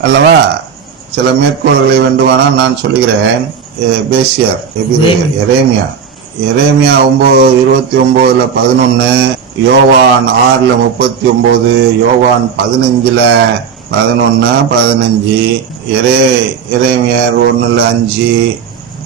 அல்லவா? சில மேற்கோள்களை வேண்டுமானால் நான் சொல்லுகிறேன். எ- பேசியார் எபிரேயர், எரேமியா. எரேமியா ஒன்பது இருபத்தி ஒன்பதுல பதினொன்னு யோவான் ஆறுல முப்பத்தி ஒன்பது யோவான் பதினஞ்சுல பதினொன்னு பதினஞ்சு எரே எரேமியார் ஒண்ணுல அஞ்சு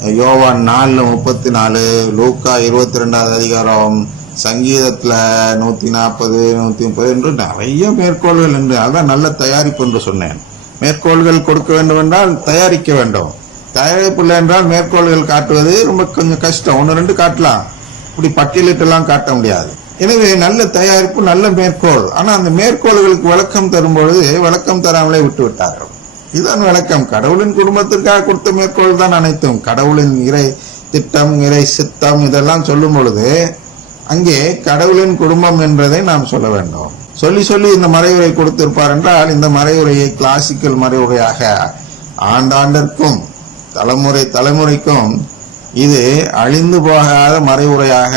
யோவான் நாலுல முப்பத்தி நாலு லூக்கா இருபத்தி ரெண்டாவது அதிகாரம் சங்கீதத்துல நூத்தி நாற்பது நூத்தி முப்பது என்று நிறைய மேற்கோள்கள் என்று அதான் நல்ல தயாரிப்பு என்று சொன்னேன். மேற்கோள்கள் கொடுக்க வேண்டும் என்றால் தயாரிக்க வேண்டும். தயாரிப்பு என்றால் மேற்கோள்கள் காட்டுவது ரொம்ப கொஞ்சம் கஷ்டம். ஒன்று ரெண்டு காட்டலாம். இப்படி பட்டியலிட்டெல்லாம் காட்ட முடியாது. எனவே நல்ல தயாரிப்பு நல்ல மேற்கோள். ஆனால் அந்த மேற்கோள்களுக்கு விளக்கம் தரும் பொழுது விளக்கம் தராமலே விட்டு விட்டார்கள் இதுதான் விளக்கம். கடவுளின் குடும்பத்திற்காக கொடுத்த மேற்கோள் தான் அனைத்தும். கடவுளின் இறை திட்டம் இறை சித்தம் இதெல்லாம் சொல்லும் பொழுது அங்கே கடவுளின் குடும்பம் என்றதை நாம் சொல்ல வேண்டும். சொல்லி சொல்லி இந்த மறைவுரை கொடுத்திருப்பார் என்றால் இந்த மறைவுரையை கிளாசிக்கல் மறைவுரையாக ஆண்டாண்டிற்கும் தலைமுறை தலைமுறைக்கும் இது அழிந்து போகாத மறைவுரையாக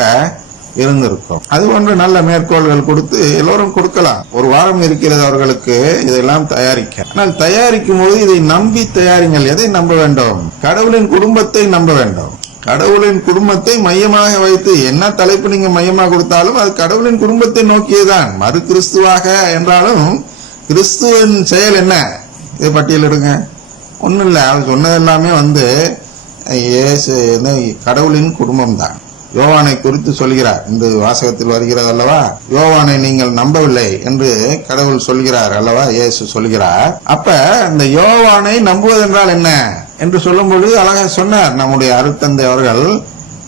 இருந்திருக்கும். அது ஒன்று நல்ல மேற்கோள்கள் கொடுத்து எல்லோரும் கொடுக்கலாம். ஒரு வாரம் இருக்கிறது அவர்களுக்கு இதெல்லாம் தயாரிக்க. ஆனால் தயாரிக்கும் போது இதை நம்பி தயாரிங்கள். எதை நம்ப வேண்டும்? கடவுளின் குடும்பத்தை நம்ப வேண்டும். கடவுளின் குடும்பத்தை மையமாக வைத்து என்ன தலைப்பு நீங்க மையமாக கொடுத்தாலும் அது கடவுளின் குடும்பத்தை நோக்கியேதான். மறு கிறிஸ்துவாக என்றாலும் கிறிஸ்துவின் செயல் என்ன? இதை பட்டியலிடுங்க ஒன்றும் இல்லை அவர் சொன்னது எல்லாமே வந்து ஏசு என்ன, கடவுளின் குடும்பம் தான் யோவானை குறித்து சொல்கிறார். இந்த வாசகத்தில் வருகிறது அல்லவா? யோவானை நீங்கள் நம்பவில்லை என்று கடவுள் சொல்கிறார் அல்லவா? இயேசு சொல்கிறார். அப்ப இந்த யோவானை நம்புவதென்றால் என்ன? என்று சொல்லும் பொழுது அழகா சொன்னார் நம்முடைய அருத்தந்தை அவர்கள்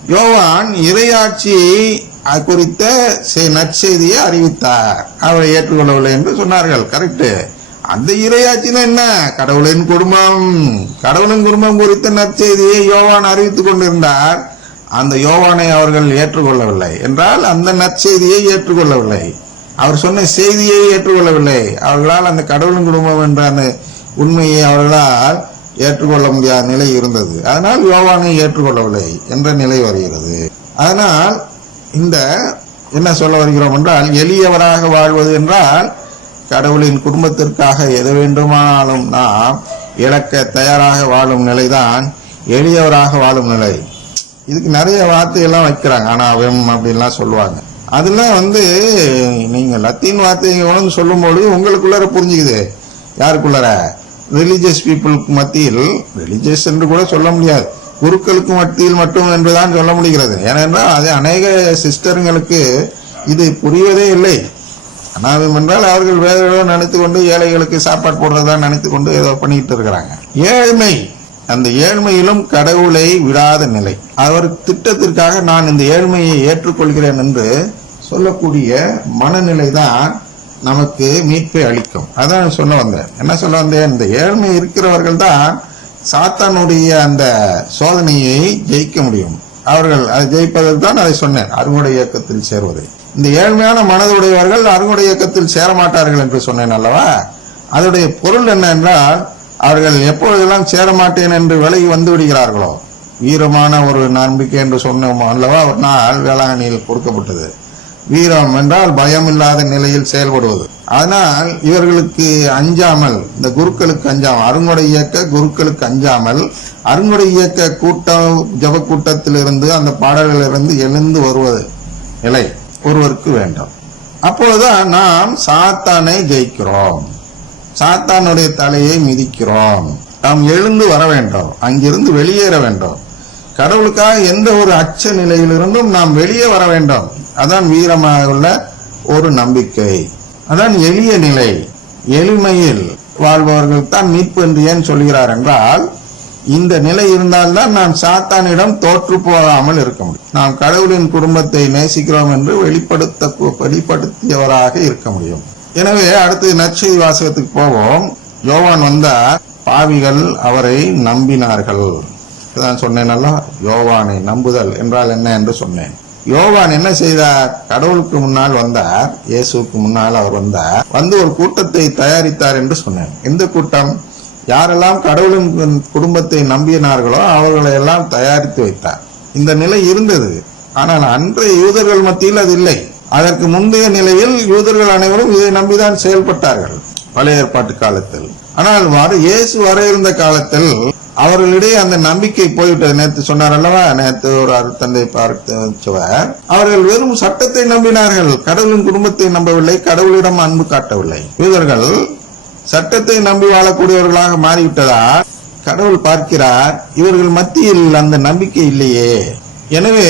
யோவான் இறையாட்சி குறித்த செ- நற்செய்தியை அறிவித்தார். அவரை ஏற்றுக்கொள்ளவில்லை என்று சொன்னார்கள். கரெக்டு அந்த இறையாட்சினா என்ன? கடவுளின் குடும்பம். கடவுளின் குடும்பம் குறித்த நற்செய்தியை யோவான் அறிவித்துக் கொண்டிருந்தார். அந்த யோவானை அவர்கள் ஏற்றுக்கொள்ளவில்லை. என்றால் அந்த நற்செய்தியை ஏற்றுக்கொள்ளவில்லை. அவர் சொன்ன செய்தியை ஏற்றுக்கொள்ளவில்லை. அவர்களால் அந்த கடவுளின் குடும்பம் என்ற அந்த உண்மையை அவர்களால் ஏற்றுக்கொள்ள முடியாத நிலை இருந்தது. அதனால் யோவானை ஏற்றுக்கொள்ளவில்லை என்ற நிலை வருகிறது. அதனால் இந்த என்ன சொல்ல வருகிறோம் என்றால் எளியவராக வாழ்வது என்றால் கடவுளின் குடும்பத்திற்காக எது வேண்டுமானாலும் நாம் இழக்க தயாராக வாழும் நிலைதான் எளியவராக வாழும் நிலை. இதுக்கு நிறைய வார்த்தையெல்லாம் வைக்கிறாங்க. அனாவம் அப்படின்லாம் சொல்லுவாங்க. அதெல்லாம் வந்து நீங்க லத்தீன் வார்த்தைகளும் சொல்லும்போது உங்களுக்குள்ளார புரிஞ்சுக்குது. யாருக்குள்ளார? ரிலீஜியஸ் பீப்புளுக்கு மத்தியில் ரிலீஜியஸ் என்று கூட சொல்ல முடியாது. குருக்களுக்கு மத்தியில் மட்டும் என்றுதான் சொல்ல முடிகிறது. ஏனென்றால் அது அநேக சிஸ்டருங்களுக்கு இது புரிவதே இல்லை. அனாவம் என்றால் அவர்கள் வேறு ஏதோ நினைத்து கொண்டு ஏழைகளுக்கு சாப்பாடு போடுறதா நினைத்து கொண்டு ஏதோ பண்ணிக்கிட்டு இருக்கிறாங்க. ஏழ்மை அந்த ஏழ்மையிலும் கடவுளை விடாத நிலை. அவர் திட்டத்திற்காக நான் இந்த ஏழ்மையை ஏற்றுக்கொள்கிறேன் என்று சொல்லக்கூடிய மனநிலை தான் நமக்கு மீட்பை அளிக்கும். அதான் சொல்ல வந்தேன். என்ன சொல்ல வந்தேன்? இந்த ஏழ்மை இருக்கிறவர்கள் தான் சாத்தானுடைய அந்த சோதனையை ஜெயிக்க முடியும். அவர்கள் அதை ஜெயிப்பதற்கு தான் அதை சொன்னேன். அறுவடை இயக்கத்தில் சேர்வதை. இந்த ஏழ்மையான மனதுடையவர்கள் அறுவடை இயக்கத்தில் சேர மாட்டார்கள் என்று சொன்னேன் அல்லவா? அதனுடைய பொருள் என்ன என்றால் அவர்கள் எப்பொழுதெல்லாம் சேர மாட்டேன் என்று விலகி வந்து விடுகிறார்களோ? வீரமான ஒரு நம்பிக்கை என்று சொன்னோம் அல்லவா? ஒரு நாள் வேளாங்கண்ணியில் கொடுக்கப்பட்டது. வீரம் என்றால் பயம் இல்லாத நிலையில் செயல்படுவது. அதனால் இவர்களுக்கு அஞ்சாமல் இந்த குருக்களுக்கு அஞ்சாமல் அருங்கொடை இயக்க குருக்களுக்கு அஞ்சாமல் அருங்கொடை இயக்க கூட்டம் ஜப கூட்டத்திலிருந்து அந்த பாடல்களிலிருந்து எழுந்து வருவது நிலை ஒருவருக்கு வேண்டும். அப்பொழுதுதான் நாம் சாத்தானை ஜெயிக்கிறோம். சாத்தானுடைய தலையை மிதிக்கிறோம். நாம் எழுந்து வர வேண்டும். அங்கிருந்து வெளியேற வேண்டும். கடவுளுக்காக எந்த ஒரு அச்ச நிலையிலிருந்தும் நாம் வெளியே வர வேண்டும். அதான் வீரமாக உள்ள ஒரு நம்பிக்கை. அதான் எளிய நிலை. எளிமையில் வாழ்பவர்கள் தான் மீட்பு என்று ஏன் சொல்கிறார் என்றால் இந்த நிலை இருந்தால்தான் நாம் சாத்தானிடம் தோற்று போகாமல் இருக்க முடியும். நாம் கடவுளின் குடும்பத்தை நேசிக்கிறோம் என்று வெளிப்படுத்த வெளிப்படுத்தியவராக இருக்க முடியும். எனவே அடுத்து நற்செய்தி வாசகத்துக்கு போவோம். யோவான் வந்தார். பாவிகள் அவரை நம்பினார்கள். நான் நல்லா யோவானை நம்புதல் என்றால் என்ன என்று சொன்னேன். யோவான் என்ன செய்தார்? கடவுளுக்கு முன்னால் வந்தார். இயேசுவுக்கு முன்னால் அவர் வந்தார். வந்து ஒரு கூட்டத்தை தயாரித்தார் என்று சொன்னேன். எந்த கூட்டம்? யாரெல்லாம் கடவுளின் குடும்பத்தை நம்பினார்களோ அவர்களை எல்லாம் தயாரித்து வைத்தார். இந்த நிலை இருந்தது. ஆனால் அன்றைய யூதர்கள் மத்தியில் அது இல்லை. அதற்கு முந்தைய நிலையில் யூதர்கள் அனைவரும் இதை நம்பிதான் செயல்பட்டார்கள் பழைய ஏற்பாட்டு காலத்தில். ஆனால் வர இயேசு வர இருந்த காலத்தில் அவர்களிடையே அந்த நம்பிக்கை போய்விட்டது. நேற்று சொன்னார் அல்லவா? நேற்று ஒரு அருத்தந்தை பார்த்தவர் அவர்கள் வெறும் சட்டத்தை நம்பினார்கள் கடவுளின் குடும்பத்தை நம்பவில்லை கடவுளிடம் அன்பு காட்டவில்லை. யூதர்கள் சட்டத்தை நம்பி வாழக்கூடியவர்களாக மாறிவிட்டதால் கடவுள் பார்க்கிறார் இவர்கள் மத்தியில் அந்த நம்பிக்கை இல்லையே. எனவே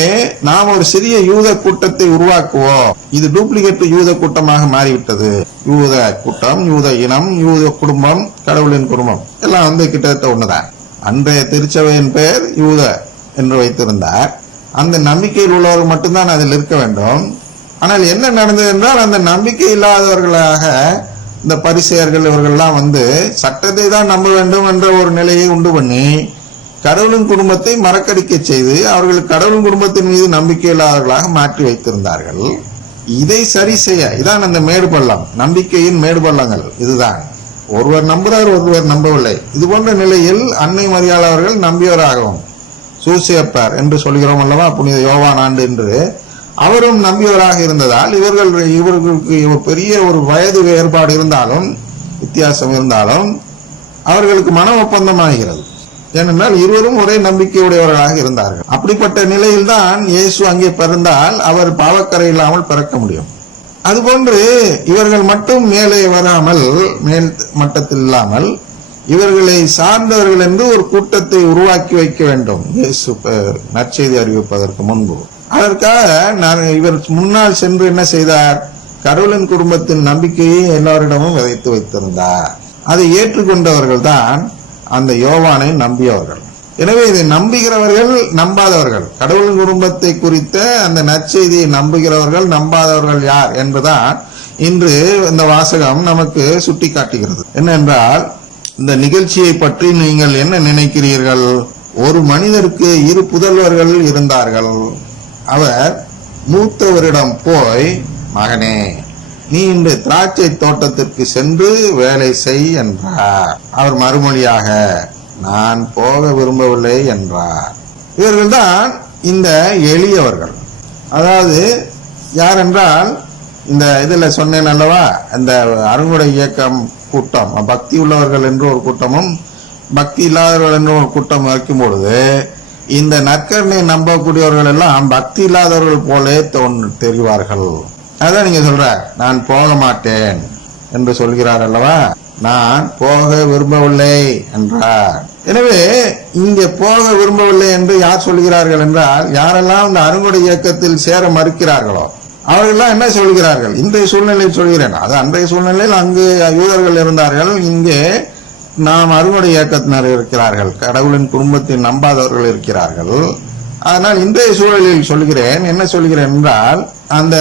நாம் ஒரு சிறிய யூத கூட்டத்தை உருவாக்குவோம். இது டூப்ளிகேட் யூத கூட்டமாக மாறிவிட்டது. யூத கூட்டம் யூத இனம் யூத குடும்பம் கடவுளின் குடும்பம். எல்லாம் வந்து கிட்டத்தட்ட ஒண்ணுதான். அன்றைய திருச்சபையின் பெயர் யூத என்று வைத்திருந்தார். அந்த நம்பிக்கையில் உள்ளவர்கள் மட்டும்தான் அதில் இருக்க வேண்டும். ஆனால் என்ன நடந்தது என்றால் அந்த நம்பிக்கை இல்லாதவர்களாக இந்த பரிசெயர்கள் இவர்கள்லாம் வந்து சட்டத்தை தான் நம்ப வேண்டும் என்ற ஒரு நிலையை உண்டு பண்ணி கடவுளின் குடும்பத்தை மறக்கடிக்க செய்து அவர்கள் கடவுளின் குடும்பத்தின் மீது நம்பிக்கையில்லாதவர்களாக மாற்றி வைத்திருந்தார்கள். இதை சரி செய்ய இதான் அந்த மேடு பள்ளம் நம்பிக்கையின் மேடு பள்ளங்கள் இதுதான். ஒருவர் நம்புகிறார் ஒருவர் நம்பவில்லை. இது போன்ற நிலையில் அன்னை மரியாள் அவர்கள் நம்பியவராகவும் சூசியப்பர் என்று சொல்கிறோம் அல்லவா புனித யோவான் ஆண்டு என்று. அவரும் நம்பியவராக இருந்ததால் இவர்கள் இவர்களுக்கு பெரிய ஒரு வயது வேறுபாடு இருந்தாலும் வித்தியாசம் இருந்தாலும் அவர்களுக்கு மன ஒப்பந்தமாகிறது ஏனென்றால் இருவரும் ஒரே நம்பிக்கையுடையவர்களாக இருந்தார்கள். அப்படிப்பட்ட நிலையில்தான் இயேசு அங்கே பிறந்தால் அவர் பாவக்கரை இல்லாமல் பிறக்க முடியும். அதுபோன்று இவர்கள் மட்டும் மேலே வராமல் மேல் மட்டத்தில் இல்லாமல் இவர்களை சார்ந்தவர்கள் என்று ஒரு கூட்டத்தை உருவாக்கி வைக்க வேண்டும். இயேசு நற்செய்தி அறிவிப்பதற்கு முன்பு. அதற்காக நான் இவர் முன்னால் சென்று என்ன செய்தார்? கடவுளின் குடும்பத்தின் நம்பிக்கையை எல்லோரிடமும் விதைத்து வைத்திருந்தார். அதை ஏற்றுக்கொண்டவர்கள் தான் அந்த யோவானை நம்பியவர்கள். எனவே இதை நம்புகிறவர்கள் நம்பாதவர்கள். கடவுளின் குடும்பத்தை குறித்த அந்த நற்செய்தியை நம்புகிறவர்கள் நம்பாதவர்கள் யார் என்பதுதான் இன்று இந்த வாசகம் நமக்கு சுட்டி காட்டுகிறது என்னென்றால் இந்த நிகழ்ச்சியை பற்றி நீங்கள் என்ன நினைக்கிறீர்கள்? ஒரு மனிதருக்கு இரு புதல்வர்கள் இருந்தார்கள். அவர் மூத்தவரிடம் போய் மகனே நீ இன்று திராட்சை தோட்டத்திற்கு சென்று வேலை செய் என்றார். அவர் மறுமொழியாக நான் போக விரும்பவில்லை என்றார். இவர்கள்தான் இந்த எளியவர்கள். அதாவது யார் என்றால் இந்த இதில் சொன்னேன் அல்லவா இந்த அருங்குடை இயக்கம் கூட்டம் பக்தி உள்ளவர்கள் என்று ஒரு கூட்டமும் பக்தி இல்லாதவர்கள் என்று ஒரு கூட்டம் வைக்கும் பொழுது இந்த நற்கருணை நம்பக்கூடியவர்கள் எல்லாம் பக்தி இல்லாதவர்கள் போலே தோன் தெரிவார்கள். அதான் நீங்க சொல்ற நான் போக மாட்டேன் என்று சொல்கிறார் அல்லவா? நான் போக விரும்பவில்லை என்றார். எனவே இங்கே போக விரும்பவில்லை என்று யார் சொல்கிறார்கள் என்றால் யாரெல்லாம் இந்த அறுவடை இயக்கத்தில் சேர மறுக்கிறார்களோ அவர்கள்லாம் என்ன சொல்கிறார்கள்? இன்றைய சூழ்நிலையில் சொல்கிறேன். அது அன்றைய சூழ்நிலையில் அங்கு யூதர்கள் இருந்தார்கள். இங்கே நாம் அறுவடை இயக்கத்தினர் இருக்கிறார்கள். கடவுளின் குடும்பத்தை நம்பாதவர்கள் இருக்கிறார்கள். அதனால் இன்றைய சூழலில் சொல்கிறேன் என்ன சொல்கிறேன் என்றால் அந்த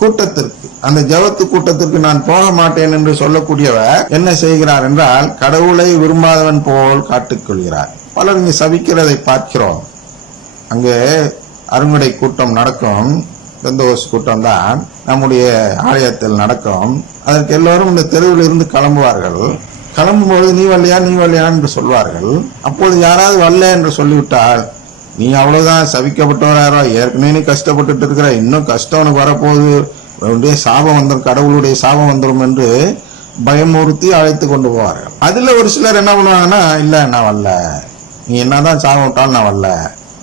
கூட்டத்திற்கு அந்த ஜெபத்து கூட்டத்திற்கு நான் போக மாட்டேன் என்று சொல்லக்கூடியவர் என்ன செய்கிறார் என்றால் கடவுளை விரும்பாதவன் போல் காட்டுக்கொள்கிறார். பலர் இங்கு சபிக்கிறதை பார்க்கிறோம். அங்கே அருங்கடை கூட்டம் நடக்கும் பெந்தோஸ் கூட்டம் தான் நம்முடைய ஆலயத்தில் நடக்கும். அதற்கு எல்லோரும் இந்த தெருவில் இருந்து கிளம்புவார்கள். கிளம்பும்போது நீ வரலையா? நீ வரலையா என்று சொல்வார்கள். அப்போது யாராவது வரல என்று சொல்லிவிட்டால் நீ அவ்வளவுதான் சபிக்கப்பட்டவராரோ ஏற்கனவே நீ கஷ்டப்பட்டுட்டு இருக்கிற. இன்னும் கஷ்டம் உனக்கு வரப்போகுது. சாபம் வந்துடும் கடவுளுடைய சாபம் வந்துடும் என்று பயமுறுத்தி அழைத்து கொண்டு போவார்கள். அதுல ஒரு சிலர் என்ன பண்ணுவாங்கன்னா இல்ல நான் வரல. நீ என்னதான் சாபம் விட்டாலும் நான் வரல.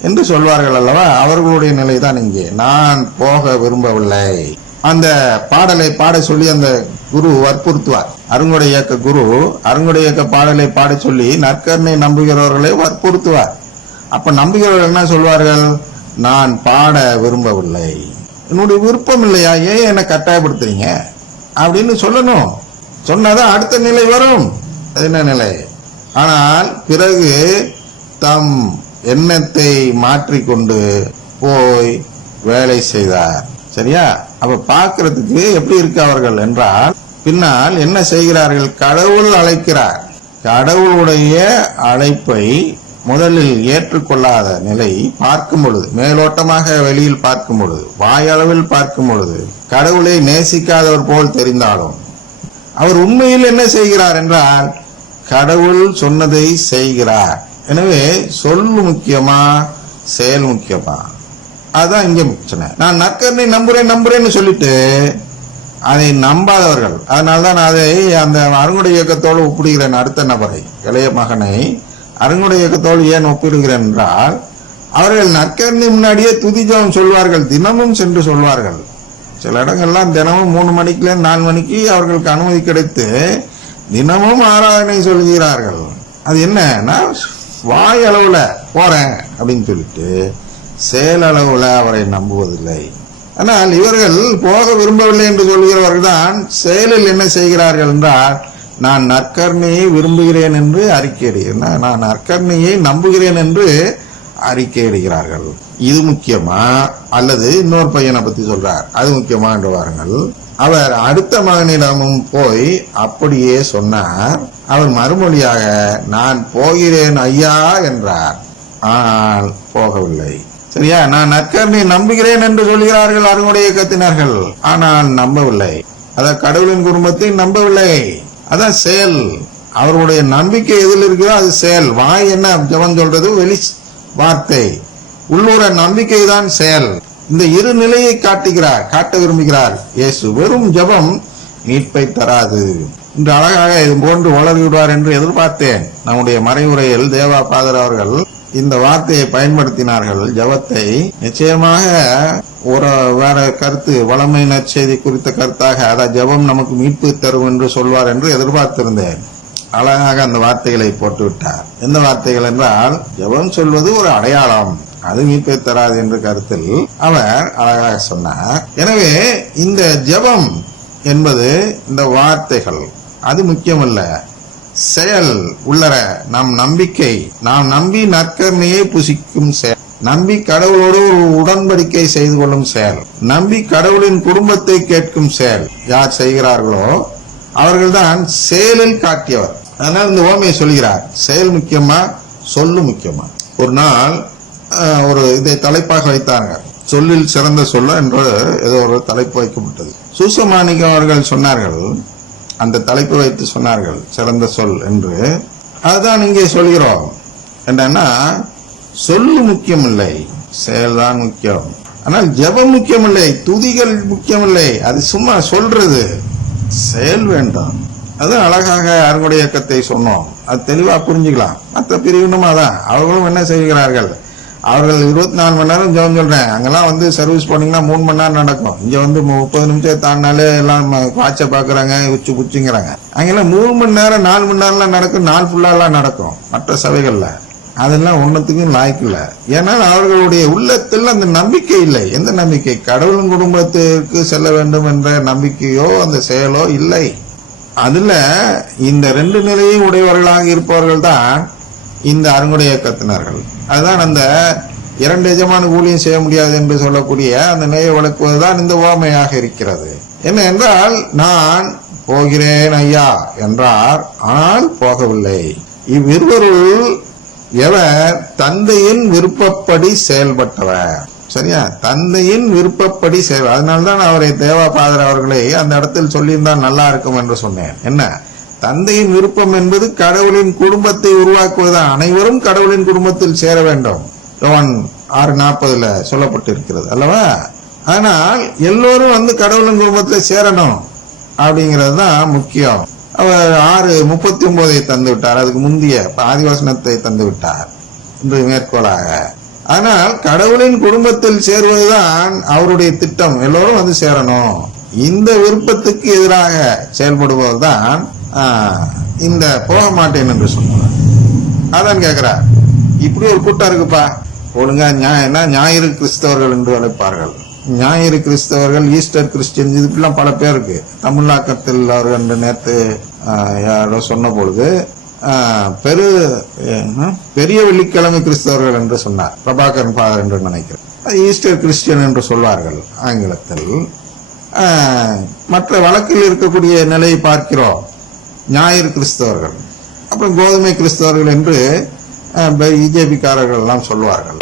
என்று சொல்வார்கள் அல்லவா? அவர்களுடைய நிலை தான் இங்கே. நான் போக விரும்பவில்லை. அந்த பாடலை பாட சொல்லி அந்த குரு வற்புறுத்துவார். அருங்குடை இயக்க குரு அருங்குடை இயக்க பாடலை பாட சொல்லி நற்கர்ணை நம்புகிறவர்களை வற்புறுத்துவார். அப்ப நம்புகிறவர்கள் என்ன சொல்வார்கள்? நான் பாட விரும்பவில்லை. என்னுடைய விருப்பம் இல்லையா? ஏன் என்னை கட்டாயப்படுத்துறீங்க? அப்படின்னு சொல்லணும். சொன்னாதான் அடுத்த நிலை வரும். என்ன நிலை? ஆனால் பிறகு தம் எண்ணத்தை மாற்றிக்கொண்டு போய் வேலை செய்தார். சரியா? அப்ப பார்க்கறதுக்கு எப்படி இருக்கு அவர்கள் என்றால் பின்னால் என்ன செய்கிறார்கள்? கடவுள் அழைக்கிறார். கடவுளுடைய அழைப்பை முதலில் ஏற்றுக்கொள்ளாத நிலை பார்க்கும் பொழுது மேலோட்டமாக வெளியில் பார்க்கும் பொழுது வாயளவில் பார்க்கும் பொழுது கடவுளை நேசிக்காதவர் போல் தெரிந்தாலும் அவர் உண்மையில் என்ன செய்கிறார் என்றால் கடவுள் சொன்னதை செய்கிறார். எனவே சொல் முக்கியமா செயல் முக்கியமா? அதுதான் இங்கே பிரச்சனை. நான் நற்கருணை நம்புறேன் நம்புறேன்னு சொல்லிட்டு அதை நம்பாதவர்கள். அதனால்தான் அதை அந்த அருங்குடை இயக்கத்தோடு ஒப்பிடுகிறேன் அடுத்த நபரை இளைய மகனை. அருங்குடை இயக்கத்தோடு ஏன் ஒப்பிடுகிறேன் என்றால் அவர்கள் நற்கரணி முன்னாடியே துதிஜபம் சொல்வார்கள் தினமும் சென்று சொல்வார்கள். சில இடங்கள்லாம் தினமும் மூணு மணிக்குல நாலு மணிக்கு அவர்களுக்கு அனுமதி கிடைத்து தினமும் ஆராதனை சொல்கிறார்கள். அது என்னன்னா வாய் அளவுல போறேன் அப்படின்னு சொல்லிட்டு செயல் அளவுல அவரை நம்புவதில்லை. ஆனால் இவர்கள் போக விரும்பவில்லை என்று சொல்கிறவர்கள் தான் செயலில் என்ன செய்கிறார்கள் என்றால் நான் நற்கர்ணியை விரும்புகிறேன் என்று அறிக்கையிடுகிறேன் நான் நற்கர்ணியை நம்புகிறேன் என்று அறிக்கையிடுகிறார்கள். இது முக்கியமா? அல்லது இன்னொரு பையனை பத்தி சொல்றார். அது முக்கியமா என்று வாருங்கள் அவர் அடுத்த மகனிடமும் போய் அப்படியே சொன்னார். அவர் மறுமொழியாக நான் போகிறேன் ஐயா என்றார். ஆனால் போகவில்லை. சரியா? நான் நற்கரணை நம்புகிறேன் என்று சொல்கிறார்கள் அருங்குடைய இயக்கத்தினர்கள். ஆனால் நம்பவில்லை. அத கடவுளின் குடும்பத்தை நம்பவில்லை. அதான் செயல். அவருடைய நம்பிக்கை எதில் இருக்குதோ அது செயல். வாய் என்ன ஜெபம் சொல்றது? வெளி வார்த்தை. உள்ளூர நம்பிக்கை தான் செயல். இந்த இரு நிலையை காட்டுகிறார் காட்ட விரும்புகிறார். இயேசு வெறும் ஜெபம் மீட்பை தராது. இன்று அழகாக இது போன்று வளர்கிறார் என்று எதிர்பார்த்தேன். நம்முடைய மறைவுரையில் தேவா பாதர் அவர்கள் இந்த வார்த்தையை பயன்படுத்தினார்கள் ஜெபத்தை. நிச்சயமாக ஒரு வேற கருத்து வளமை நற்செய்தி குறித்த கருத்தாக அதான் ஜெபம் நமக்கு மீட்பு தரும் என்று சொல்வார் என்று எதிர்பார்த்திருந்தேன். அழகாக அந்த வார்த்தைகளை போட்டு விட்டார் எந்த வார்த்தைகள் என்றால் ஜெபம் சொல்வது ஒரு அடையாளம் அது மீட்பை தராது என்ற கருத்தில் அவர் அழகாக சொன்னார். எனவே இந்த ஜெபம் என்பது இந்த வார்த்தைகள் அது முக்கியமல்ல. செயல் உள்ளர நம் நம்பிக்கை. நாம் நம்பி நற்கருணையை புசிக்கும் செயல். நம்பி கடவுளோடு ஒரு உடன்படிக்கை செய்து கொள்ளும் செயல். நம்பி கடவுளின் குடும்பத்தை கேட்கும் செயல். யார் செய்கிறார்களோ அவர்கள்தான் செயலில் காட்டியவர். அதனால் இந்த ஓமையை சொல்கிறார். செயல் முக்கியமா சொல்லு முக்கியமா? ஒரு நாள் ஒரு இதை தலைப்பாக வைத்தாங்க. சொல்லில் சிறந்த சொல்ல என்று ஏதோ ஒரு தலைப்பு வைக்கப்பட்டது. சூசமாணிக்கம் அவர்கள் சொன்னார்கள் அந்த தலைப்பு வைத்து சொன்னார்கள் சிறந்த சொல் என்று. அதுதான் இங்கே சொல்கிறோம். என்னன்னா சொல்லு முக்கியமில்லை செயல்தான் முக்கியம். ஆனால் ஜெபம் முக்கியமில்லை துதிகள் முக்கியமில்லை அது சும்மா சொல்றது. செயல் வேண்டும். அது அழகாக அருங்குடைய இயக்கத்தை சொன்னோம். அது தெளிவா புரிஞ்சுக்கலாம். மற்ற பிரிவினும் அதான் அவர்களும் என்ன செய்கிறார்கள்? அவர்கள் இருபத்தி நாலு மணி நேரம் ஜெபம் சொல்றேன் அங்கெல்லாம் வந்து சர்வீஸ் பண்ணீங்கன்னா மூணு மணி நேரம் நடக்கும். இங்க வந்து முப்பது நிமிஷம் தாண்டினாலே எல்லாம் வாட்ச பாக்குறாங்க உச்சி குச்சிங்கிறாங்க அங்கெல்லாம் மூணு மணி நேரம் நாலு மணி நேரம்லாம் நடக்கும். நாள் ஃபுல்லாலாம் நடக்கும். மற்ற சபைகள்ல. அதெல்லாம் ஒன்றத்துக்கும் லாய்க்கு இல்லை. ஏன்னா அவர்களுடைய உள்ளத்தில் அந்த நம்பிக்கை இல்லை. எந்த நம்பிக்கை? கடவுளின் குடும்பத்திற்கு செல்ல வேண்டும் என்ற நம்பிக்கையோ அந்த செயலோ இல்லை. அதில் இந்த ரெண்டு நிலையும் உடையவர்களாக இருப்பவர்கள் தான் இந்த அருங்குடைய இயக்கத்தினர்கள். அதுதான் அந்த இரண்டு எஜமான ஊழியம் செய்ய முடியாது என்று சொல்லக்கூடிய அந்த நிலையை தான் இந்த ஓமையாக இருக்கிறது. என்ன என்றால் நான் போகிறேன் ஐயா என்றார். ஆனால் போகவில்லை. இவ்விருவருள் எவர் தந்தையின் விருப்பப்படி செயல்பட்டவர். சரியா? தந்தையின் விருப்பப்படி செயல் அதனால்தான் அவரை தேவா பாதர் அவர்களை அந்த இடத்தில் சொல்லியிருந்தால் நல்லா இருக்கும் என்று சொன்னேன். என்ன? தந்தையின் விருப்பம் என்பது கடவுளின் குடும்பத்தை உருவாக்குவதுதான் அனைவரும் கடவுளின் குடும்பத்தில் சேர வேண்டும். ரோன் ஆறு நாற்பதுல சொல்லப்பட்டிருக்கிறது அல்லவா? ஆனால் எல்லோரும் வந்து கடவுளின் குடும்பத்தில் சேரணும் அப்படிங்கிறது தான் முக்கியம். அவர் ஆறு முப்பத்தி ஒன்பதை தந்து விட்டார். அதுக்கு முந்தைய ஆதிவாசனத்தை தந்து விட்டார் என்று மேற்கோளாக. ஆனால் கடவுளின் குடும்பத்தில் சேருவதுதான் அவருடைய திட்டம். எல்லோரும் வந்து சேரணும். இந்த விருப்பத்துக்கு எதிராக செயல்படுவதுதான் இந்த போக மாட்டேன் என்று சொன்னார். அதான் கேட்குறா இப்படி ஒரு கூட்டம் இருக்குப்பா. ஒழுங்கா என்ன ஞாயிறு கிறிஸ்தவர்கள் என்று அழைப்பார்கள். ஞாயிறு கிறிஸ்தவர்கள் ஈஸ்டர் கிறிஸ்டியன் இதுக்கெல்லாம் பல பேர் இருக்கு. தமிழாக்கத்தில் அவர்கள் என்று நேற்று யாரோ சொன்ன பொழுது பெரு பெரிய வெள்ளிக்கிழமை கிறிஸ்தவர்கள் என்று சொன்னார். பிரபாகரன் ஃபாதர் என்று நினைக்கிறேன். ஈஸ்டர் கிறிஸ்டியன் என்று சொல்வார்கள் ஆங்கிலத்தில். மற்ற வழக்கில் இருக்கக்கூடிய நிலையை பார்க்கிறோம். ஞாயிறு கிறிஸ்தவர்கள். அப்புறம் கோதுமை கிறிஸ்தவர்கள் என்று பிஜேபிக்காரர்கள் எல்லாம் சொல்வார்கள்